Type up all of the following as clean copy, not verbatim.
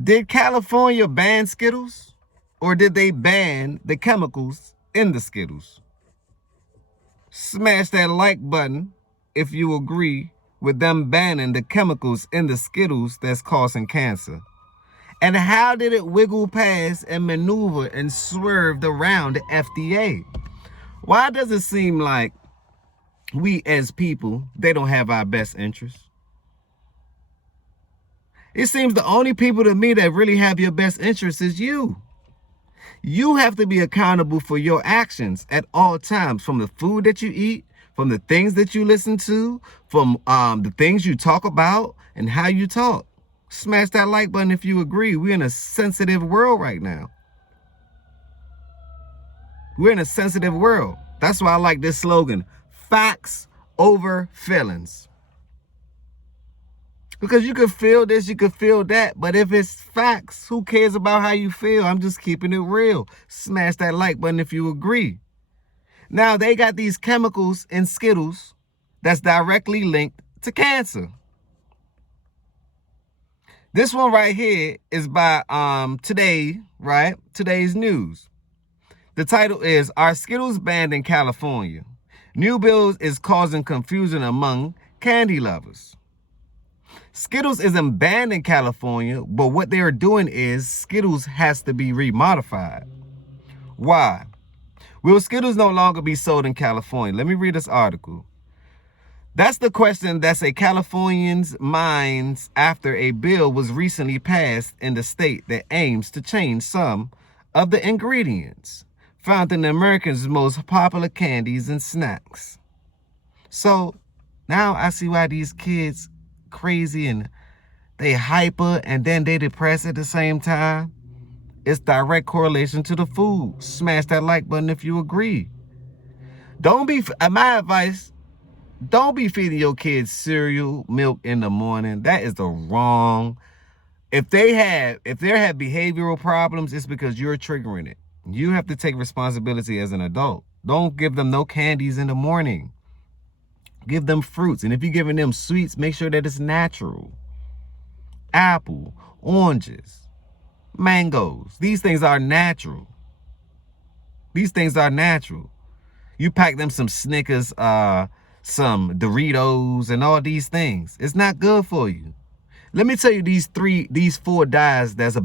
Did California ban Skittles? Or did they ban the chemicals in the Skittles? Smash that like button if you agree with them banning the chemicals in the Skittles that's causing cancer. And how did it wiggle past and maneuver and swerved around the FDA? Why does it seem like we as people, they don't have our best interests? It seems the only people to me that really have your best interests is you. You have to be accountable for your actions at all times, from the food that you eat, from the things that you listen to, from the things you talk about and how you talk. Smash that like button if you agree. We're in a sensitive world right now. We're in a sensitive world. That's why I like this slogan, facts over feelings. Because you could feel this, you could feel that, but if it's facts, who cares about how you feel? I'm just keeping it real. Smash that like button if you agree. Now, they got these chemicals in Skittles that's directly linked to cancer. This one right here is by Today's News. The title is, Are Skittles Banned in California? New bills is causing confusion among candy lovers. Skittles isn't banned in California, but what they are doing is Skittles has to be remodified. Why? Will Skittles no longer be sold in California? Let me read this article. That's the question that's a Californian's minds after a bill was recently passed in the state that aims to change some of the ingredients found in Americans' most popular candies and snacks. So now I see why these kids crazy and they hyper and then they depressed at the same time. It's direct correlation to the food. Smash that like button if you agree. My advice, don't be feeding your kids cereal, milk in the morning. That is the wrong. If they have behavioral problems, it's because you're triggering it. You have to take responsibility as an adult. Don't give them no candies in the morning. Give them fruits. And if you're giving them sweets, make sure that it's natural. Apple, oranges, mangoes. These things are natural. These things are natural. You pack them some Snickers, some Doritos, and all these things. It's not good for you. Let me tell you these four dyes that's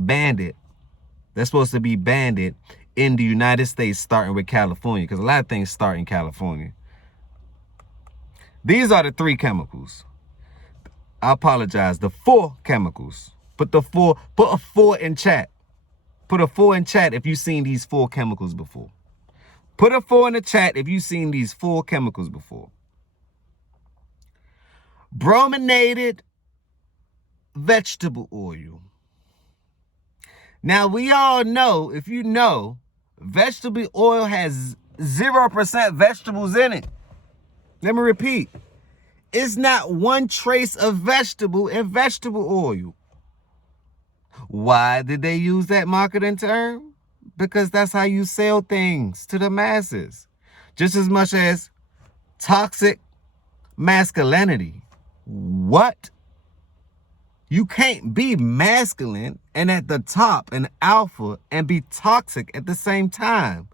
supposed to be banned in the United States, starting with California, because a lot of things start in California. These are the three chemicals. I apologize. The four chemicals. Put a four in chat. Put a 4 in chat if you've seen these 4 chemicals before. Put a 4 in the chat if you've seen these 4 chemicals before. Brominated vegetable oil. Now, we all know, if you know, vegetable oil has 0% vegetables in it. Let me repeat. It's not one trace of vegetable in vegetable oil. Why did they use that marketing term? Because that's how you sell things to the masses. Just as much as toxic masculinity. What? You can't be masculine and at the top an alpha and be toxic at the same time.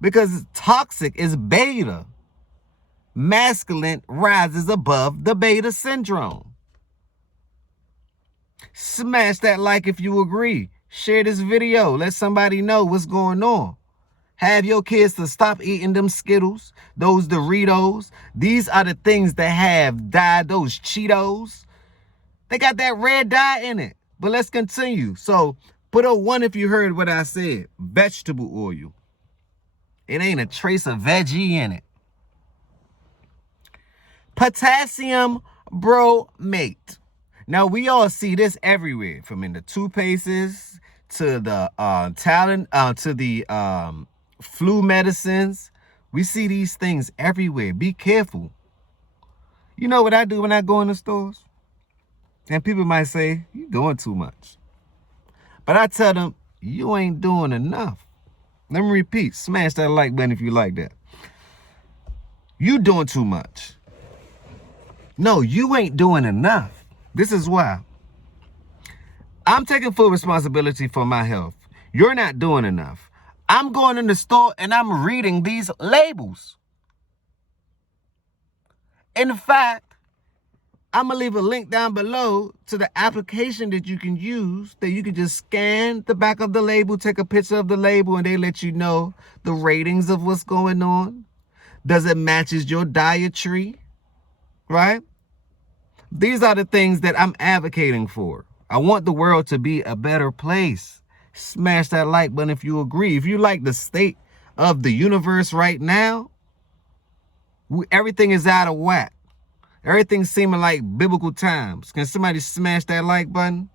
Because toxic is beta. Masculine rises above the beta syndrome. Smash that like if you agree. Share this video. Let somebody know what's going on. Have your kids to stop eating them Skittles, those Doritos. These are the things that have dye, those Cheetos. They got that red dye in it. But let's continue. So put a 1 if you heard what I said. Vegetable oil. It ain't a trace of veggie in it. Potassium bromate. Now, we all see this everywhere, from in the toothpastes to the flu medicines. We see these things everywhere. Be careful. You know what I do when I go in the stores? And people might say, you're doing too much. But I tell them, you ain't doing enough. Let me repeat. Smash that like button if you like that. You doing too much. No, you ain't doing enough. This is why. I'm taking full responsibility for my health. You're not doing enough. I'm going in the store and I'm reading these labels. In fact, I'm going to leave a link down below to the application that you can use, that you can just scan the back of the label, take a picture of the label, and they let you know the ratings of what's going on. Does it matches your dietary, right? These are the things that I'm advocating for. I want the world to be a better place. Smash that like button if you agree. If you like the state of the universe right now, everyththing is out of whack. Everything's seeming like biblical times. Can somebody smash that like button?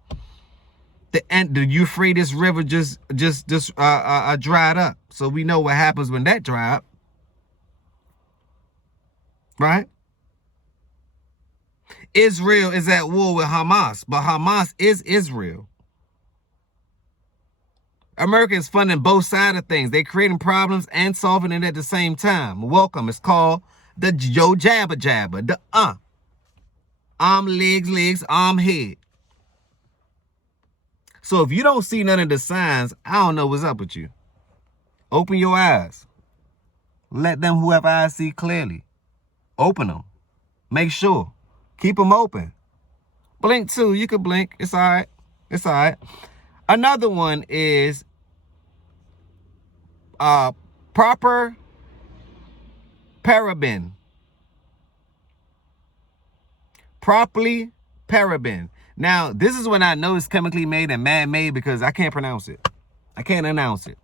The Euphrates River just dried up. So we know what happens when that dry up. Right? Israel is at war with Hamas, but Hamas is Israel. America is funding both sides of things. They're creating problems and solving it at the same time. Welcome. It's called the Joe Jabba Jabba. The arm, legs, arm, head. So if you don't see none of the signs, I don't know what's up with you. Open your eyes. Let them who have eyes see clearly. Open them. Make sure. Keep them open. Blink too. You can blink. It's all right. It's all right. Another one is proper paraben. Properly paraben. Now, this is when I know it's chemically made and man-made because I can't pronounce it. I can't announce it.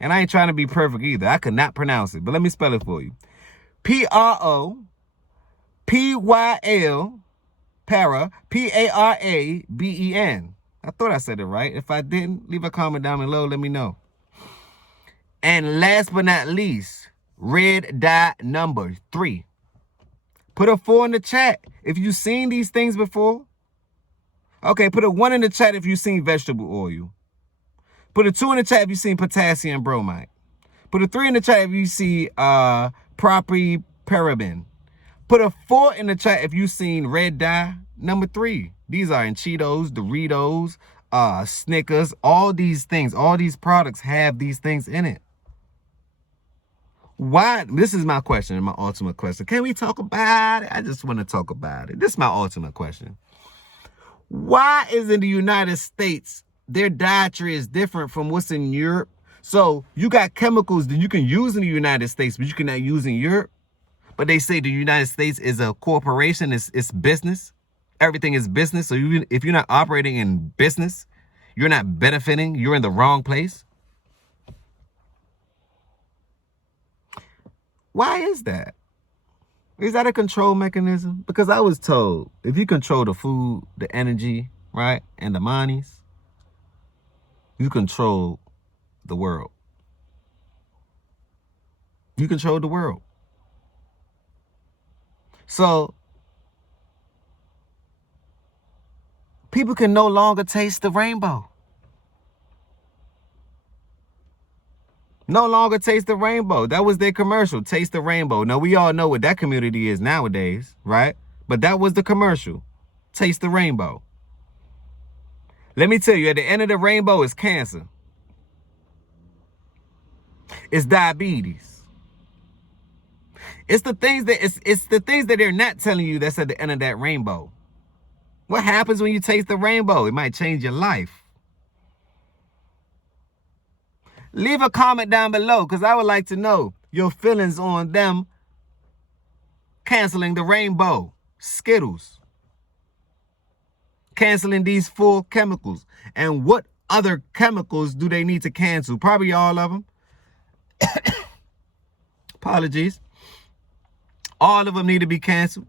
And I ain't trying to be perfect either. I could not pronounce it. But let me spell it for you. P-R-O-P-Y-L, para, P-A-R-A-B-E-N. I thought I said it right. If I didn't, leave a comment down below. Let me know. And last but not least, red dye number 3. Put a 4 in the chat if you've seen these things before. Okay, put a 1 in the chat if you've seen vegetable oil. Put a 2 in the chat if you've seen potassium bromide. Put a 3 in the chat if you see proper paraben. Put a 4 in the chat if you've seen red dye number 3. These are in Cheetos, Doritos, Snickers, all these things. All these products have these things in it. Why? This is my question, my ultimate question. Can we talk about it? I just want to talk about it. This is my ultimate question. Why is in the United States, their dietary is different from what's in Europe? So you got chemicals that you can use in the United States, but you cannot use in Europe. But they say the United States is a corporation, it's business. Everything is business. So if you're not operating in business, you're not benefiting, you're in the wrong place. Why is that? Is that a control mechanism? Because I was told if you control the food, the energy, right, and the monies, you control the world. You control the world. So people can no longer taste the rainbow. No longer taste the rainbow. That was their commercial, taste the rainbow. Now, we all know what that community is nowadays, right? But that was the commercial, taste the rainbow. Let me tell you, at the end of the rainbow is cancer. It's diabetes. It's the things that it's the things that they're not telling you that's at the end of that rainbow. What happens when you taste the rainbow? It might change your life. Leave a comment down below because I would like to know your feelings on them canceling the rainbow, Skittles, canceling these 4 chemicals. And what other chemicals do they need to cancel? Probably all of them. Apologies. All of them need to be canceled.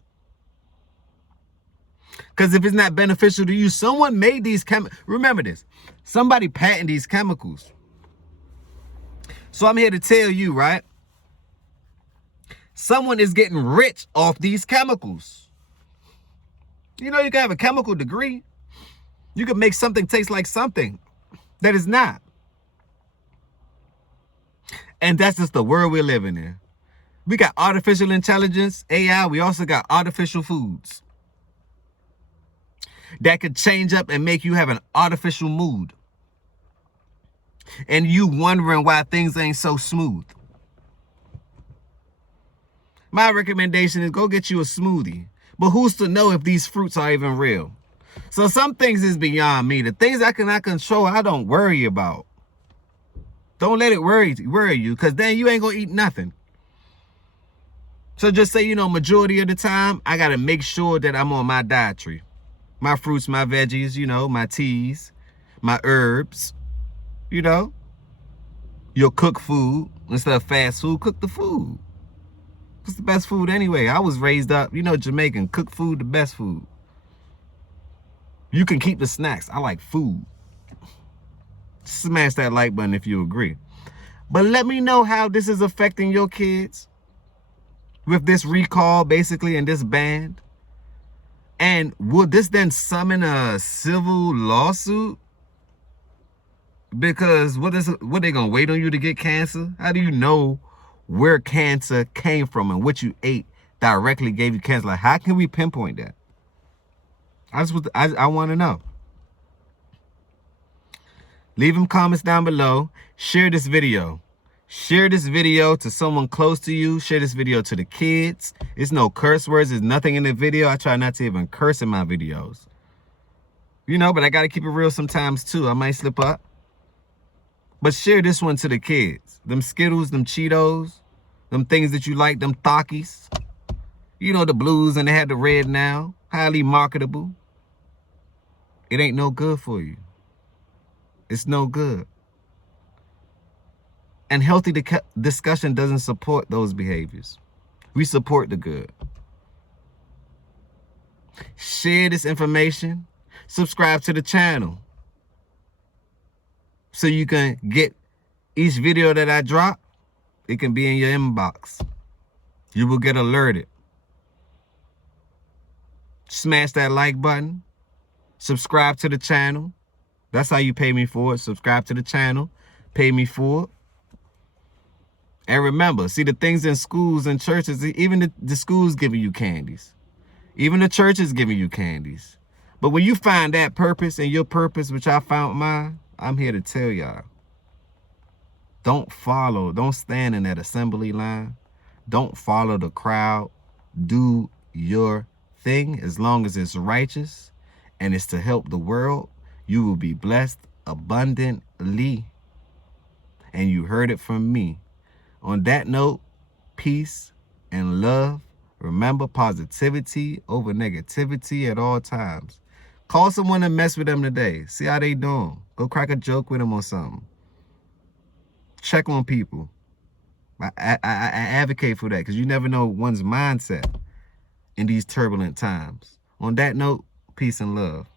Because if it's not beneficial to you, someone made these chemicals. Remember this. Somebody patented these chemicals. So I'm here to tell you, right? Someone is getting rich off these chemicals. You know, you can have a chemical degree. You can make something taste like something that is not. And that's just the world we're living in. We got artificial intelligence, AI. We also got artificial foods. that could change up and make you have an artificial mood. And you wondering why things ain't so smooth. My recommendation is go get you a smoothie. But who's to know if these fruits are even real? So some things is beyond me. The things I cannot control, I don't worry about. Don't let it worry you, because then you ain't going to eat nothing. So just say, majority of the time, I got to make sure that I'm on my dietary. My fruits, my veggies, my teas, my herbs, You'll cook food instead of fast food. Cook the food. What's the best food anyway? I was raised up, Jamaican. Cook food, the best food. You can keep the snacks. I like food. Smash that like button if you agree. But let me know how this is affecting your kids with this recall, basically, and this ban. And would this then summon a civil lawsuit? Because what they gonna wait on you to get cancer? How do you know where cancer came from and what you ate directly gave you cancer? Like, how can we pinpoint that? I want to know. Leave them comments down below. Share this video. Share this video to someone close to you. Share this video to the kids. There's no curse words. There's nothing in the video. I try not to even curse in my videos. But I got to keep it real sometimes too. I might slip up. But share this one to the kids. Them Skittles, them Cheetos, them things that you like, them Takis. The blues and they had the red now. Highly marketable. It ain't no good for you. It's no good. And healthy discussion doesn't support those behaviors. We support the good. Share this information. Subscribe to the channel, so you can get each video that I drop. It can be in your inbox. You will get alerted. Smash that like button. Subscribe to the channel. That's how you pay me for it. Subscribe to the channel. Pay me for it. And remember, see, the things in schools and churches, even the schools giving you candies. Even the churches giving you candies. But when you find that purpose and your purpose, which I found mine, I'm here to tell y'all. Don't stand in that assembly line. Don't follow the crowd. Do your thing as long as it's righteous and it's to help the world. You will be blessed abundantly. And you heard it from me. On that note, peace and love. Remember, positivity over negativity at all times. Call someone and mess with them today. See how they doing. Go crack a joke with them or something. Check on people. I advocate for that because you never know one's mindset in these turbulent times. On that note, peace and love.